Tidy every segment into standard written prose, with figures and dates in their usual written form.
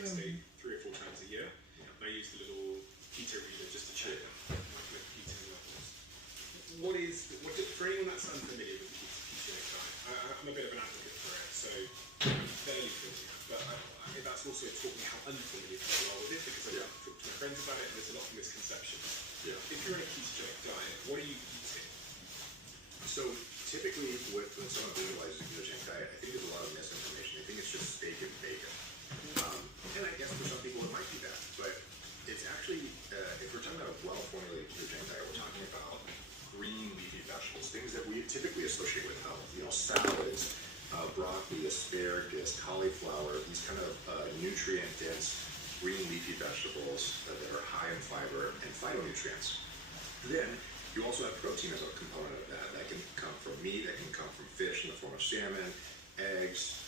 next day 3 or 4 times a year. And I use the little keto reader just to check my blood keto levels. For anyone that's unfamiliar with the ketogenic diet, I'm a bit of an advocate for it, so I'm fairly familiar, but that's also taught me how unfamiliar people are with it, because I've talked to my friends about it and there's a lot of misconceptions. Yeah. If you're on a ketogenic diet, what are you eating? So typically when someone visualizes a ketogenic diet, I think there's a lot of misinformation. They think it's just steak and bacon. And I guess for some people it might be that, but it's actually, if we're talking about a well-formulated ketogenic diet, we're talking about green leafy vegetables, things that we typically associate with health. Salads, broccoli, asparagus, cauliflower, these kind of nutrient-dense green leafy vegetables that are high in fiber and phytonutrients. Then you also have protein as a component of that. That can come from meat, that can come from fish in the form of salmon, eggs,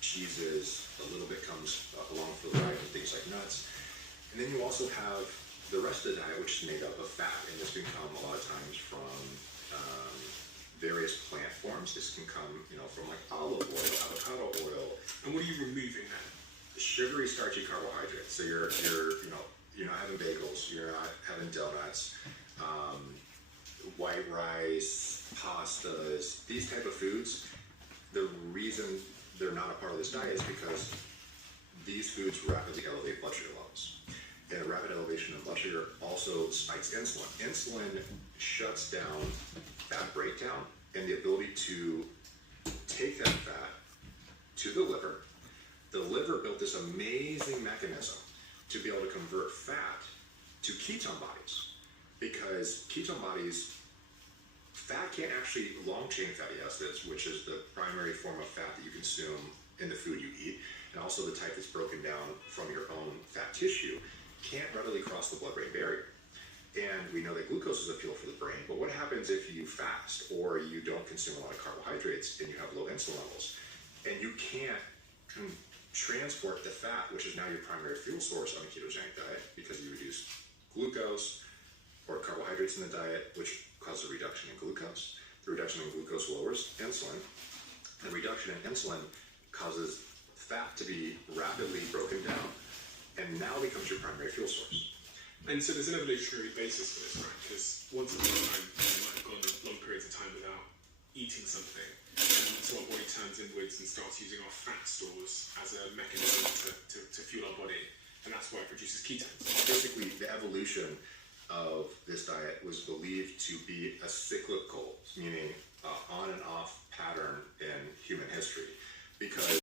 cheeses, a little bit comes along for the ride with things like nuts. And then you also have the rest of the diet, which is made up of fat, and this can come a lot of times from various plant forms. This can come, from like olive oil, avocado oil. And what are you removing then? Sugary, starchy carbohydrates. So you're not having bagels, you're not having donuts, white rice, pastas, these type of foods. The reason they're not a part of this diet is because these foods rapidly elevate blood sugar levels. And a rapid elevation of blood sugar also spikes insulin. Insulin shuts down fat breakdown and the ability to take that fat to the liver. The liver built this amazing mechanism to be able to convert fat to ketone bodies, because ketone bodies, fat can't actually, long-chain fatty acids, which is the primary form of fat that you consume in the food you eat, and also the type that's broken down from your own fat tissue, can't readily cross the blood-brain barrier. And we know that glucose is a fuel for the brain, but what happens if you fast or you don't consume a lot of carbohydrates and you have low insulin levels, and you can't transport the fat, which is now your primary fuel source on a ketogenic diet, because you reduce glucose or carbohydrates in the diet, which causes a reduction in glucose. The reduction in glucose lowers insulin. The reduction in insulin causes fat to be rapidly broken down and now becomes your primary fuel source. And so there's an evolutionary basis for this, right? Because once upon a time, you might have gone long periods of time without eating something, and so our body turns inwards and starts using our fat stores as a mechanism to fuel our body, and that's why it produces ketones. Basically, the evolution of this diet was believed to be a cyclical, meaning on and off pattern in human history, because